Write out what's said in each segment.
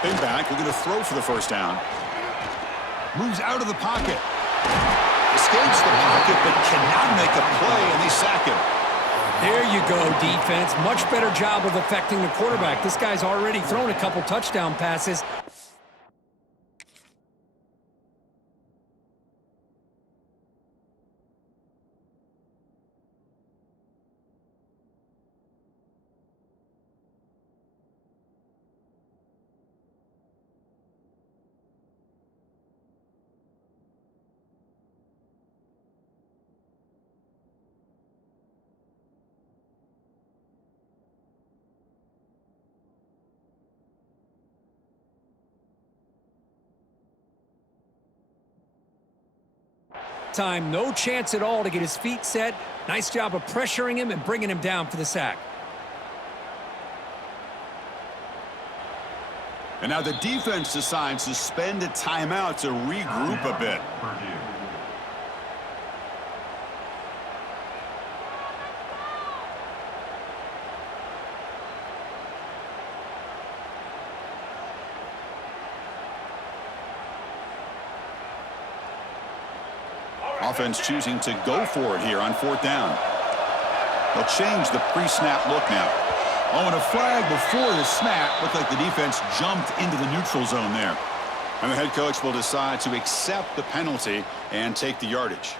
Dropping back, looking to throw for the first down. Moves out of the pocket. Escapes the pocket, but cannot make a play, and they sack him. There you go, defense. Much better job of affecting the quarterback. This guy's already thrown a couple touchdown passes. Time, no chance at all to get his feet set. Nice job of pressuring him and bringing him down for the sack. And now the defense decides to spend a timeout to regroup a bit. Offense choosing to go for it here on fourth down. They'll change the pre-snap look now. Oh, and a flag before the snap. Looked like the defense jumped into the neutral zone there. And the head coach will decide to accept the penalty and take the yardage.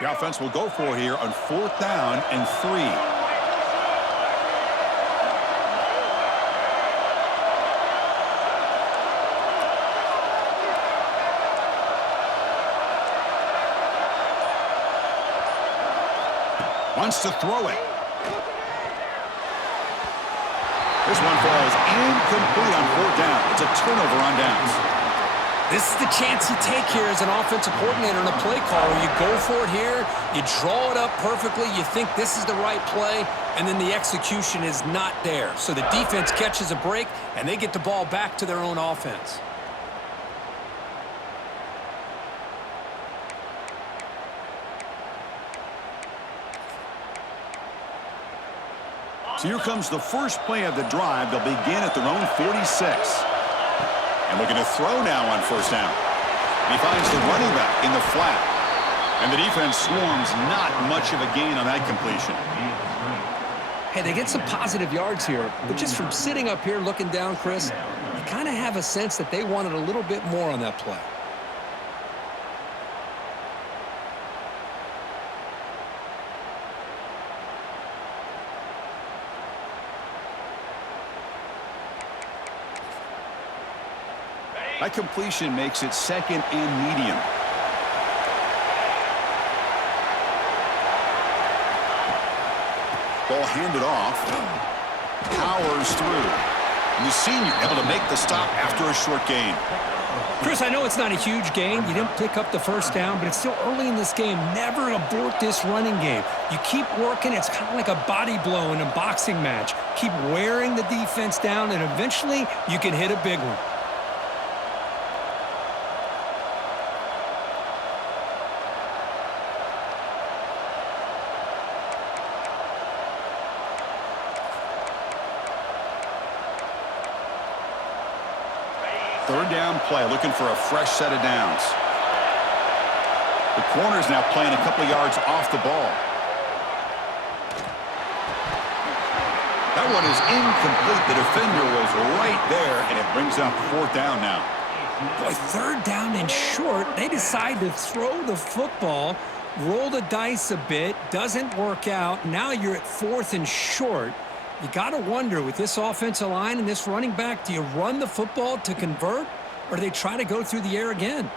The offense will go for here on fourth down and 3. Wants to throw it. This one falls incomplete on fourth down. It's a turnover on downs. This is the chance you take here as an offensive coordinator in a play call where you go for it here, you draw it up perfectly, you think this is the right play, and then the execution is not there. So the defense catches a break, and they get the ball back to their own offense. So here comes the first play of the drive. They'll begin at their own 46. And looking to throw now on first down. He finds the running back in the flat. And the defense swarms, not much of a gain on that completion. Hey, they get some positive yards here, but just from sitting up here looking down, Chris, you kind of have a sense that they wanted a little bit more on that play. That completion makes it second and medium. Ball handed off. Powers through. And the senior able to make the stop after a short gain. Chris, I know it's not a huge gain. You didn't pick up the first down, but it's still early in this game. Never abort this running game. You keep working. It's kind of like a body blow in a boxing match. Keep wearing the defense down, and eventually you can hit a big one. Third down play, looking for a fresh set of downs. The corner's now playing a couple of yards off the ball. That one is incomplete. The defender was right there, and it brings up fourth down now. Boy, third down and short. They decide to throw the football. Roll the dice a bit, doesn't work out. Now you're at 4th and short. You got to wonder, with this offensive line and this running back, do you run the football to convert, or do they try to go through the air again?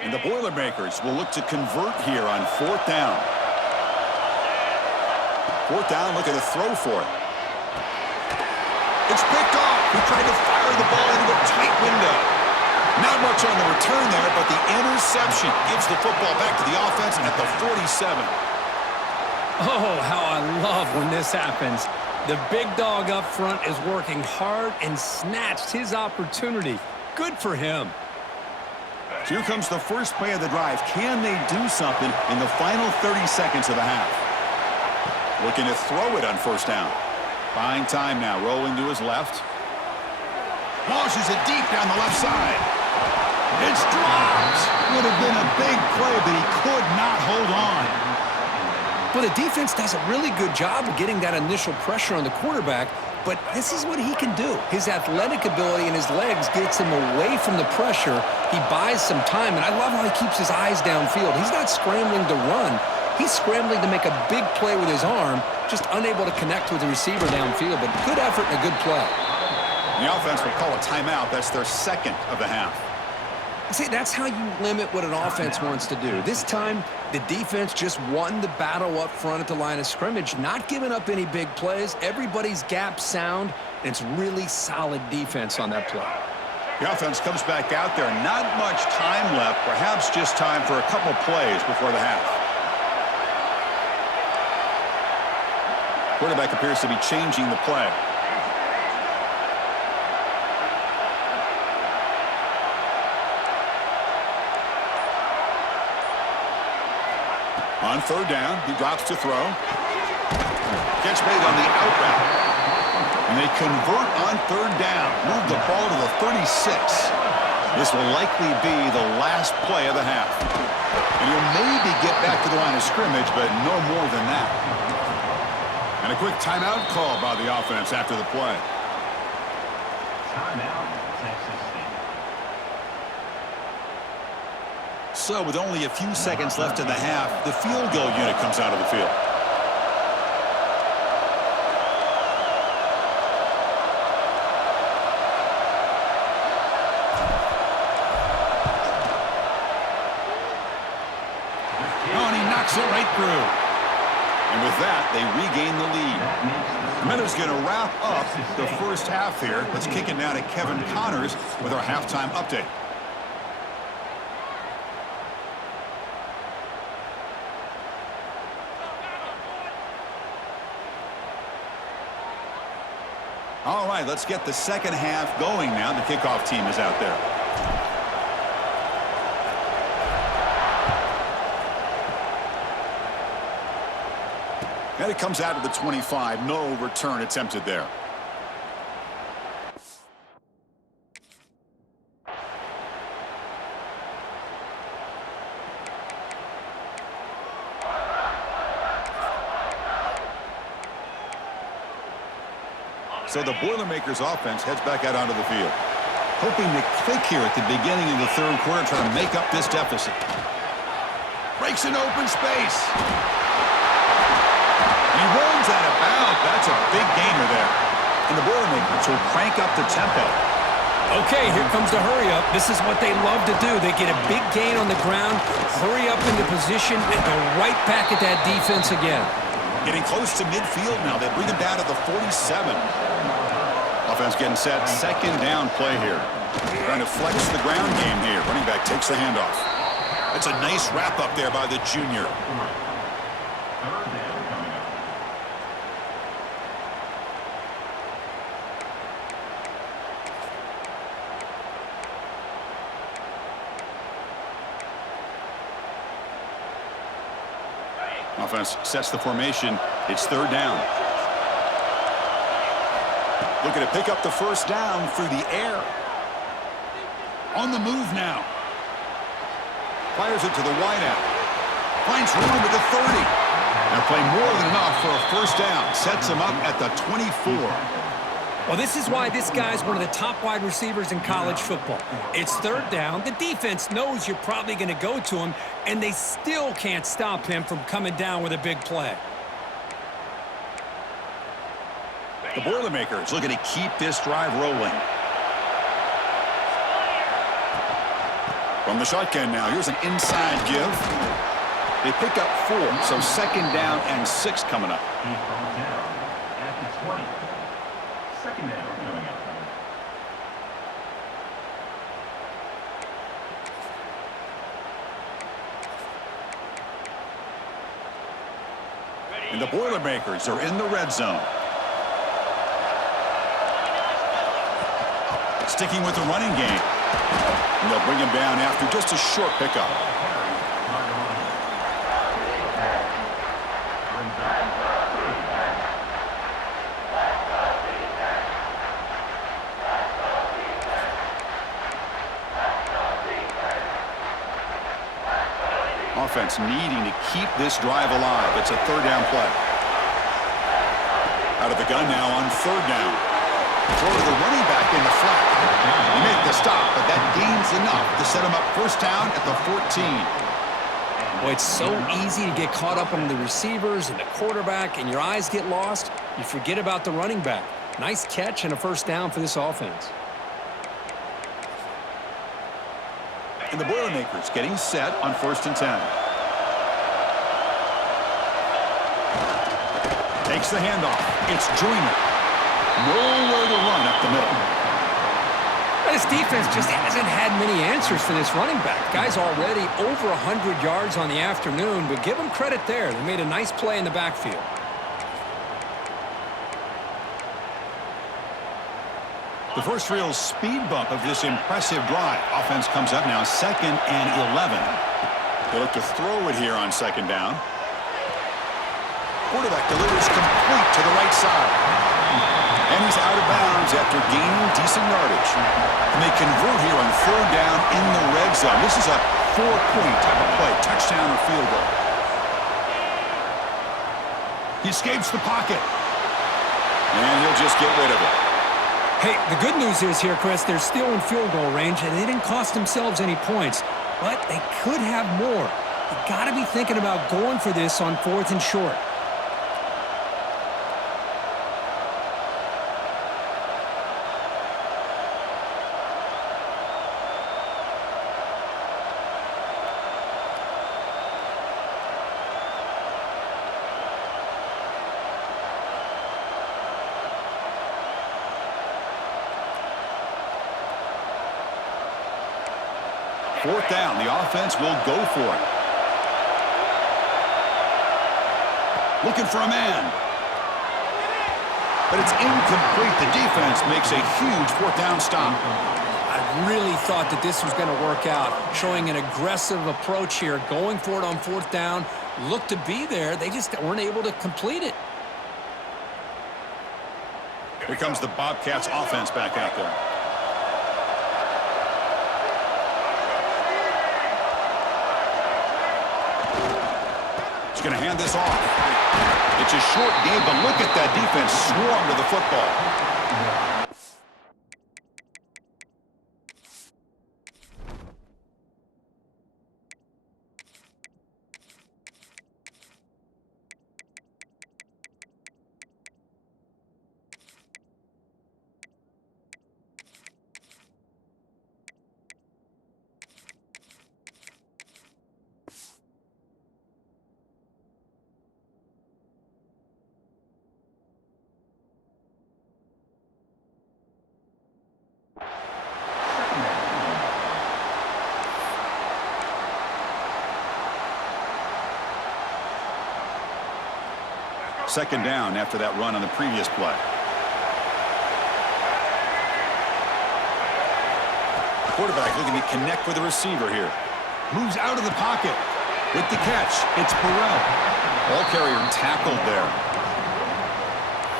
And the Boilermakers will look to convert here on 4th down. 4th down, looking to throw for it. It's picked off. He tried to fire the ball into a tight window. Not much on the return there, but the interception gives the football back to the offense at the 47. Oh, how I love when this happens. The big dog up front is working hard and snatched his opportunity. Good for him. Here comes the first play of the drive. Can they do something in the final 30 seconds of the half? Looking to throw it on 1st down. Buying time now, rolling to his left. Launches it deep down the left side. It's dropped. Would have been a big play, but he could not hold on. Well, the defense does a really good job of getting that initial pressure on the quarterback, but this is what he can do. His athletic ability and his legs gets him away from the pressure. He buys some time, and I love how he keeps his eyes downfield. He's not scrambling to run. He's scrambling to make a big play with his arm, just unable to connect with the receiver downfield, but good effort and a good play. The offense will call a timeout. That's their 2nd of the half. See, that's how you limit what an offense wants to do. This time, the defense just won the battle up front at the line of scrimmage, not giving up any big plays. Everybody's gap sound, and it's really solid defense on that play. The offense comes back out there. Not much time left. Perhaps just time for a couple plays before the half. Quarterback appears to be changing the play. On 3rd down, he drops to throw. Catch made on the out route. And they convert on 3rd down. Move the ball to the 36. This will likely be the last play of the half. And he'll maybe get back to the line of scrimmage, but no more than that. And a quick timeout call by the offense after the play. So with only a few seconds left in the half, the field goal unit comes out of the field. Oh, and he knocks it right through. And with that, they regain the lead. The Meadows going to wrap up the first half here. Let's kick it now to Kevin Connors with our halftime update. All right, let's get the second half going now. The kickoff team is out there. And it comes out of the 25. No return attempted there. So the Boilermakers offense heads back out onto the field. Hoping to click here at the beginning of the 3rd quarter, trying to make up this deficit. Breaks an open space. He runs out of bounds. That's a big gainer there. And the Boilermakers will crank up the tempo. Okay, here comes the hurry up. This is what they love to do. They get a big gain on the ground, hurry up into position, and go right back at that defense again. Getting close to midfield now. They bring him down to the 47. Offense getting set. 2nd down play here. Trying to flex the ground game here. Running back takes the handoff. That's a nice wrap up there by the junior. Offense sets the formation. It's 3rd down. Looking to pick up the first down through the air. On the move now. Fires it to the wideout. Finds room at the 30. They'll play more than enough for a first down. Sets him up at the 24. Well, this is why this guy's one of the top wide receivers in college football. It's third down. The defense knows you're probably going to go to him, and they still can't stop him from coming down with a big play. The Boilermakers looking to keep this drive rolling. From the shotgun now, here's an inside give. They pick up 4, so second down and 6 coming up. At the 20. Second down coming up. And the Boilermakers are in the red zone. Sticking with the running game. And they'll bring him down after just a short pickup. Offense needing to keep this drive alive. It's a third down play. Out of the gun now on third down. Throw to the running back in the flat. They make the stop, but that gains enough to set him up first down at the 14. Boy, it's so easy to get caught up on the receivers and the quarterback, and your eyes get lost. You forget about the running back. Nice catch and a first down for this offense. And the Boilermakers getting set on first and 10. Takes the handoff. It's Joyner. Nowhere to run up the middle. But his defense just hasn't had many answers for this running back. Guy's already over 100 yards on the afternoon, but give him credit there. They made a nice play in the backfield. The first real speed bump of this impressive drive. Offense comes up now, second and 11. They look to throw it here on second down. Quarterback delivers complete to the right side. And he's out of bounds after gaining decent yardage. And they convert here on third down in the red zone. This is a 4-point type of play, touchdown or field goal. He escapes the pocket. And he'll just get rid of it. Hey, the good news is here, Chris, they're still in field goal range, and they didn't cost themselves any points. But they could have more. You got to be thinking about going for this on fourth and short. Fourth down, the offense will go for it. Looking for a man. But it's incomplete. The defense makes a huge fourth down stop. I really thought that this was going to work out, showing an aggressive approach here, going for it on fourth down. Looked to be there. They just weren't able to complete it. Here comes the Bobcats offense back out there. Going to hand this off. It's a short game, but look at that defense swarm to the football. Second down after that run on the previous play. Quarterback looking to connect with the receiver here. Moves out of the pocket. With the catch, it's Burrell. Ball carrier tackled there.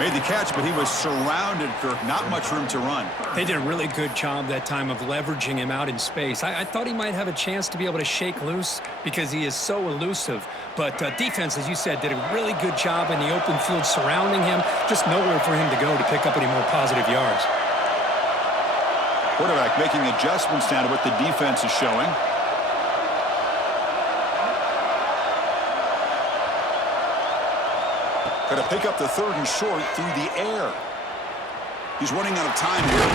Made the catch, but he was surrounded, Kirk. Not much room to run. They did a really good job that time of leveraging him out in space. I thought he might have a chance to be able to shake loose because he is so elusive. But defense, as you said, did a really good job in the open field surrounding him. Just nowhere for him to go to pick up any more positive yards. Quarterback making adjustments down to what the defense is showing. Got to pick up the 3rd and short through the air. He's running out of time here.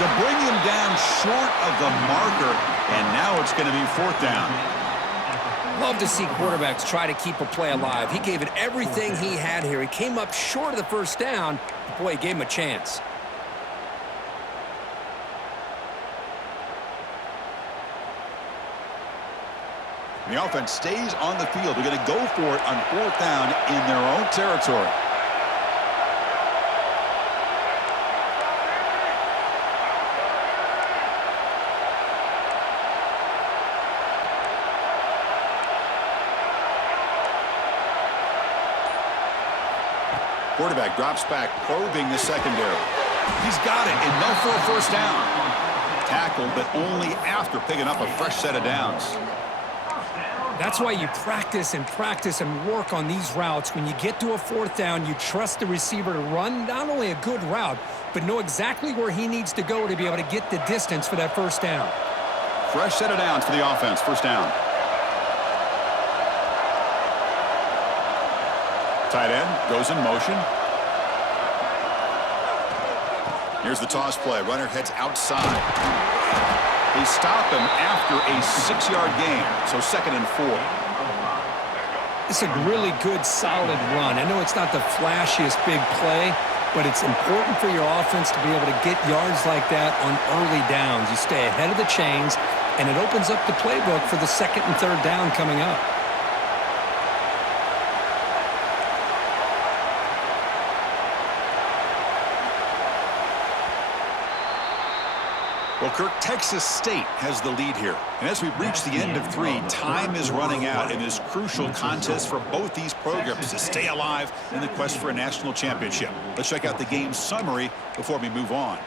To bring him down short of the marker, and now it's going to be 4th down. Love to see quarterbacks try to keep a play alive. He gave it everything he had here. He came up short of the 1st down. But boy, he gave him a chance. The offense stays on the field. They're going to go for it on 4th down in their own territory. Quarterback drops back, probing the secondary. He's got it, enough for a 1st down. Tackled, but only after picking up a fresh set of downs. That's why you practice and work on these routes. When you get to a 4th down, you trust the receiver to run not only a good route, but know exactly where he needs to go to be able to get the distance for that 1st down. Fresh set of downs for the offense, 1st down. Tight end goes in motion. Here's the toss play. Runner heads outside. They stop him after a 6-yard gain, so 2nd and 4. It's a really good, solid run. I know it's not the flashiest big play, but it's important for your offense to be able to get yards like that on early downs. You stay ahead of the chains, and it opens up the playbook for the 2nd and 3rd down coming up. Well, Kirk, Texas State has the lead here. And as we reach the end of 3, time is running out in this crucial contest for both these programs to stay alive in the quest for a national championship. Let's check out the game summary before we move on.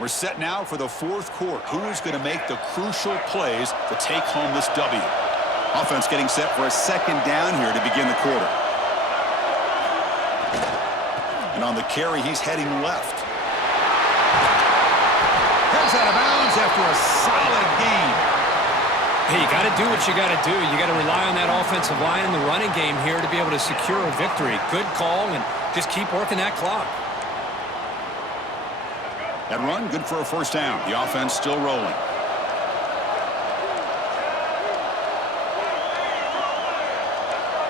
We're set now for the 4th quarter. Who is going to make the crucial plays to take home this W? Offense getting set for a 2nd down here to begin the quarter. And on the carry, he's heading left. Out of bounds after a solid gain. Hey, you got to do what you got to do. You got to rely on that offensive line in the running game here to be able to secure a victory. Good call, and just keep working that clock. That run, good for a 1st down. The offense still rolling.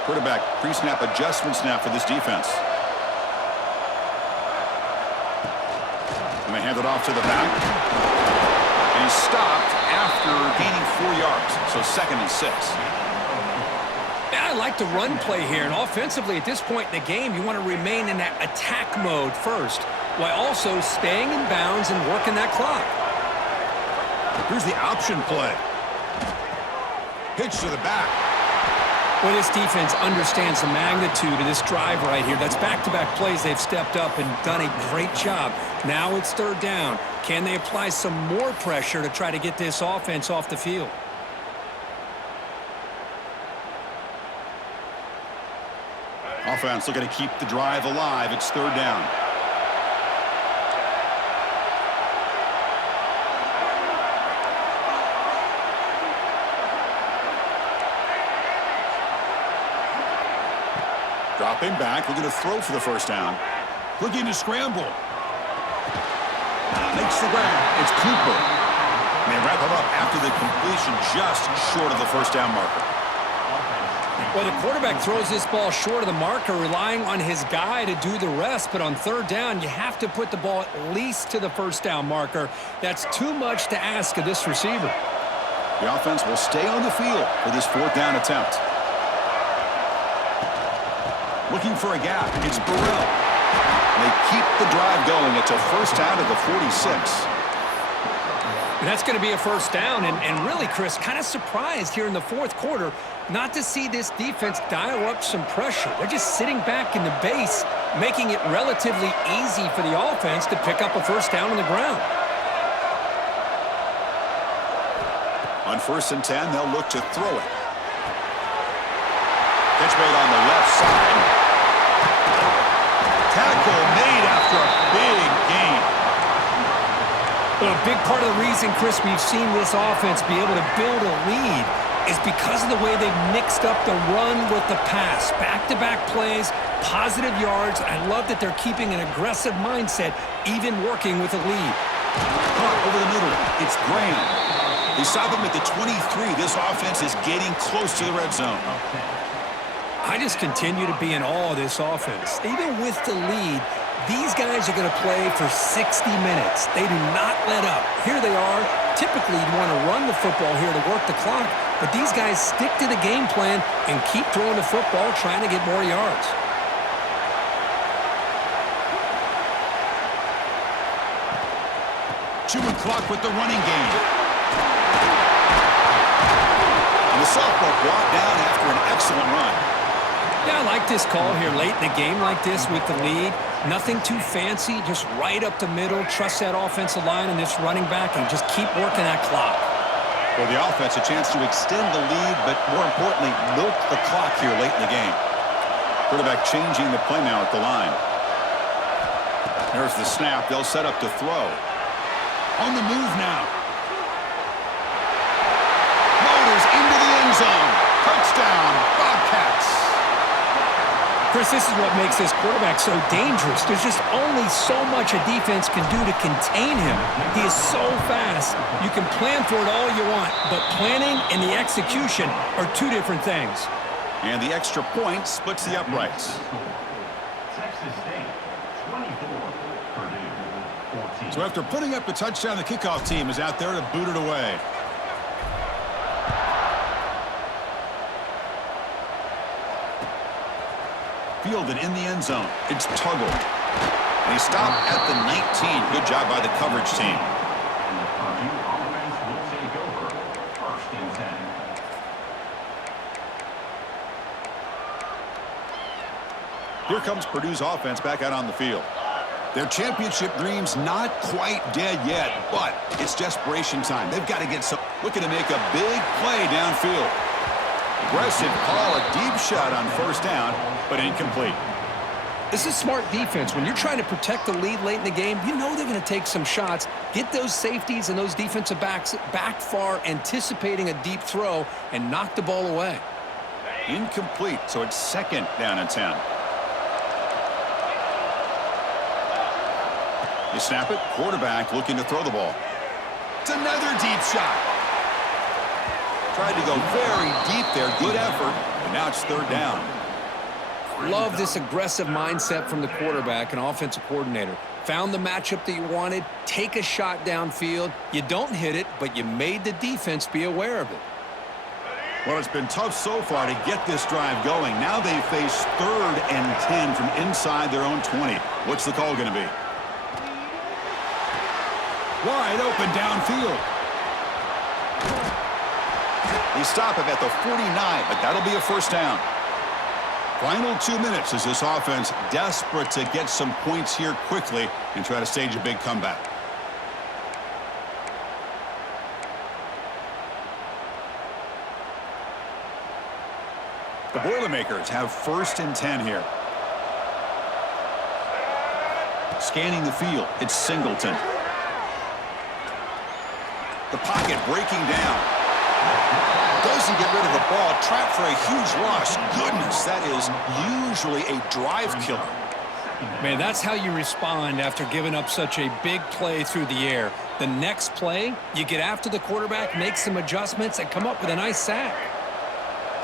Quarterback pre-snap adjustment snap for this defense. And they hand it off to the back. And he's stopped after gaining 4 yards, so 2nd and 6. Yeah, I like the run play here, and offensively at this point in the game, you want to remain in that attack mode first, while also staying in bounds and working that clock. Here's the option play. Pitch to the back. Well, this defense understands the magnitude of this drive right here. That's back-to-back plays. They've stepped up and done a great job. Now it's 3rd down. Can they apply some more pressure to try to get this offense off the field? Offense looking to keep the drive alive. It's 3rd down. Dropping back, looking to throw for the 1st down. Looking to scramble. Makes the grab. It's Cooper. And they wrap him up after the completion just short of the 1st down marker. Well, the quarterback throws this ball short of the marker, relying on his guy to do the rest. But on 3rd down, you have to put the ball at least to the 1st down marker. That's too much to ask of this receiver. The offense will stay on the field for this 4th down attempt. Looking for a gap. It's Burrell. They keep the drive going. It's a 1st down at the 46. That's going to be a first down, and really, Chris, kind of surprised here in the fourth quarter not to see this defense dial up some pressure. They're just sitting back in the base, making it relatively easy for the offense to pick up a first down on the ground. On 1st and 10, they'll look to throw it. Pitch made on the left side. Tackle made after a big gain. Well, a big part of the reason, Chris, we've seen this offense be able to build a lead is because of the way they've mixed up the run with the pass. Back-to-back plays, positive yards. I love that they're keeping an aggressive mindset, even working with a lead. Caught over the middle. It's Graham. They stop him at the 23. This offense is getting close to the red zone. I just continue to be in awe of this offense. Even with the lead, these guys are going to play for 60 minutes. They do not let up. Here they are. Typically, you want to run the football here to work the clock, but these guys stick to the game plan and keep throwing the football, trying to get more yards. Chewing clock with the running game. And the sophomore brought down after an excellent run. Yeah, I like this call here late in the game like this with the lead. Nothing too fancy, just right up the middle. Trust that offensive line and this running back and just keep working that clock. For the offense, a chance to extend the lead, but more importantly, milk the clock here late in the game. Quarterback changing the play now at the line. There's the snap. They'll set up to throw. On the move now. Motors into the end zone. Touchdown, Bobcats. Chris, this is what makes this quarterback so dangerous. There's just only so much a defense can do to contain him. He is so fast. You can plan for it all you want, but planning and the execution are two different things. And the extra point splits the uprights. Texas State, 24. Purdue, 14. So after putting up a touchdown, the kickoff team is out there to boot it away. Fielded in the end zone. It's Tuggle. And he stopped at the 19. Good job by the coverage team. And the Purdue offense will take over. 1st and 10. Here comes Purdue's offense back out on the field. Their championship dreams not quite dead yet, but it's desperation time. They've got to get some. Looking to make a big play downfield. Aggressive call, a deep shot on 1st down, but incomplete. This is smart defense. When you're trying to protect the lead late in the game, you know they're going to take some shots, get those safeties and those defensive backs back far, anticipating a deep throw, and knock the ball away. Incomplete, so it's 2nd down and 10. You snap it, quarterback looking to throw the ball. It's another deep shot. Tried to go very deep there, good effort, but now it's 3rd down. Love this aggressive mindset from the quarterback and offensive coordinator. Found the matchup that you wanted, take a shot downfield. You don't hit it, but you made the defense be aware of it. Well, it's been tough so far to get this drive going. Now they face 3rd and 10 from inside their own 20. What's the call going to be? Wide open downfield. They stop him at the 49, but that'll be a 1st down. Final 2 minutes as this offense desperate to get some points here quickly and try to stage a big comeback. The Boilermakers have 1st and 10 here. Scanning the field, it's Singleton. The pocket breaking down. Doesn't get rid of the ball. Trapped for a huge loss. Goodness, that is usually a drive killer. Man, that's how you respond after giving up such a big play through the air. The next play, you get after the quarterback, make some adjustments, and come up with a nice sack.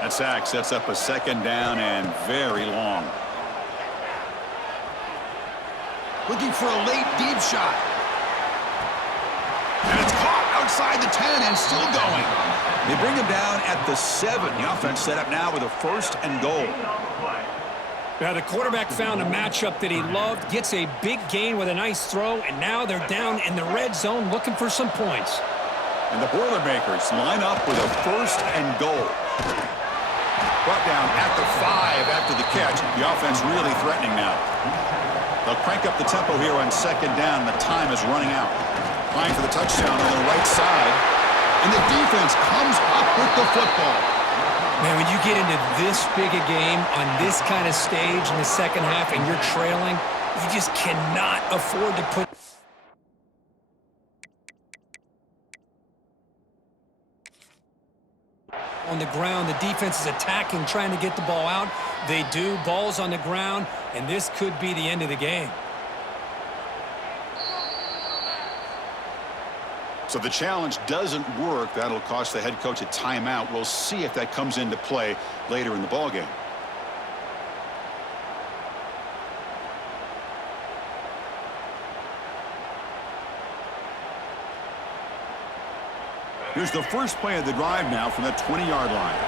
That sack sets up a 2nd down and very long. Looking for a late deep shot. And it's caught outside the 10 and still going. They bring him down at the 7. The offense set up now with a 1st and goal. Now the quarterback found a matchup that he loved, gets a big gain with a nice throw, and now they're down in the red zone looking for some points. And the Boilermakers line up with a 1st and goal. Brought down at the 5 after the catch. The offense really threatening now. They'll crank up the tempo here on 2nd down. The time is running out. Trying for the touchdown on the right side. And the defense comes up with the football. Man, when you get into this big a game on this kind of stage in the second half and you're trailing, you just cannot afford to put on the ground. The defense is attacking, trying to get the ball out. They do. Ball's on the ground, and this could be the end of the game. So the challenge doesn't work. That'll cost the head coach a timeout. We'll see if that comes into play later in the ballgame. Here's the first play of the drive now from that 20-yard line.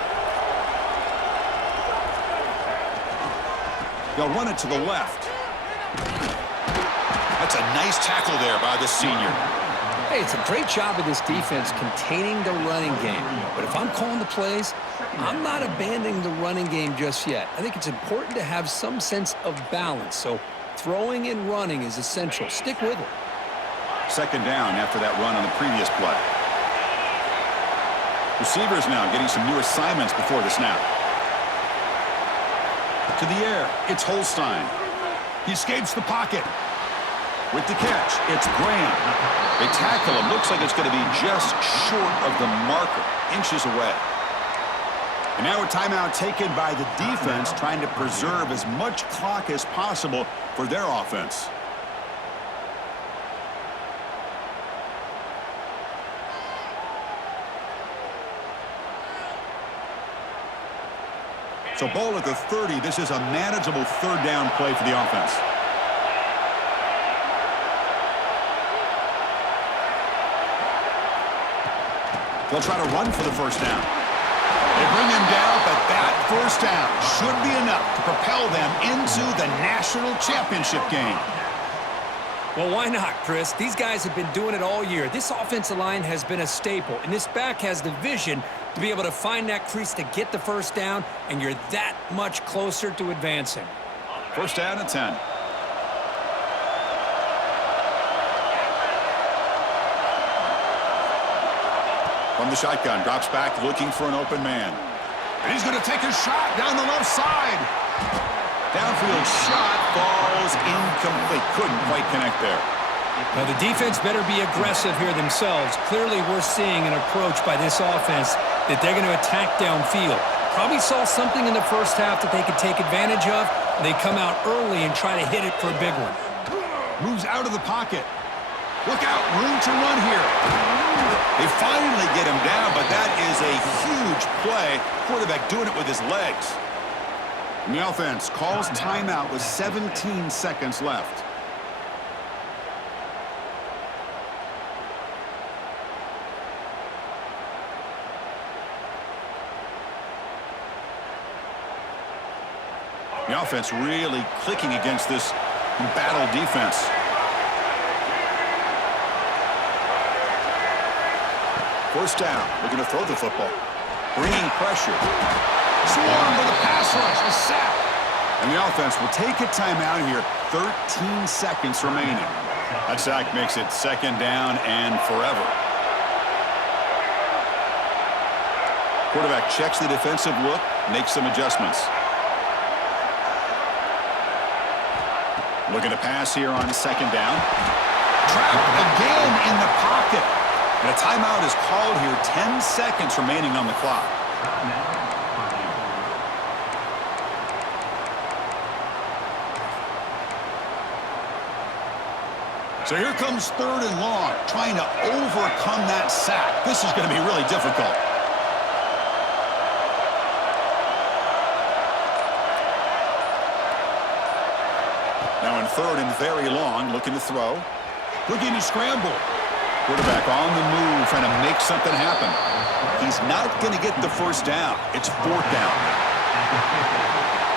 They'll run it to the left. That's a nice tackle there by the senior. Hey, it's a great job of this defense containing the running game. But if I'm calling the plays, I'm not abandoning the running game just yet. I think it's important to have some sense of balance. So throwing and running is essential. Stick with it. 2nd down after that run on the previous play. Receivers now getting some new assignments before the snap. To the air, it's Holstein. He escapes the pocket. With the catch, it's Graham. They tackle him. Looks like it's going to be just short of the marker, inches away. And now a timeout taken by the defense, trying to preserve as much clock as possible for their offense. So ball at the 30. This is a manageable 3rd down play for the offense. They'll try to run for the 1st down. They bring him down, but that 1st down should be enough to propel them into the national championship game. Well, why not, Chris? These guys have been doing it all year. This offensive line has been a staple, and this back has the vision to be able to find that crease to get the 1st down, and you're that much closer to advancing. 1st down and 10. From the shotgun, drops back looking for an open man. And he's going to take a shot down the left side. Downfield shot falls incomplete. Couldn't quite connect there. Now, the defense better be aggressive here themselves. Clearly, we're seeing an approach by this offense that they're going to attack downfield. Probably saw something in the 1st half that they could take advantage of, and they come out early and try to hit it for a big one. Moves out of the pocket. Look out, room to run here. They finally get him down, but that is a huge play. Quarterback doing it with his legs. And the offense calls timeout with 17 seconds left. The offense really clicking against this battle defense. First down, looking to throw the football. Bringing pressure. Swarm with a pass rush, a sack. And the offense will take a timeout here. 13 seconds remaining. That sack makes it 2nd down and forever. Quarterback checks the defensive look, makes some adjustments. Looking to pass here on 2nd down. Trapped again in the pocket. And a timeout is called here. 10 seconds remaining on the clock. So here comes 3rd and long, trying to overcome that sack. This is going to be really difficult. Now in 3rd and very long, looking to throw. Looking to scramble. Quarterback on the move, trying to make something happen. He's not going to get the 1st down. It's 4th down.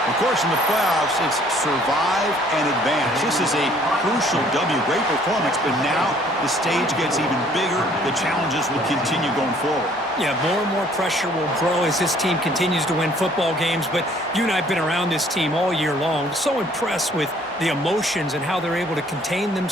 Of course, in the playoffs, it's survive and advance. This is a crucial W. Great performance, but now the stage gets even bigger. The challenges will continue going forward. Yeah, more and more pressure will grow as this team continues to win football games. But you and I have been around this team all year long. So impressed with the emotions and how they're able to contain themselves.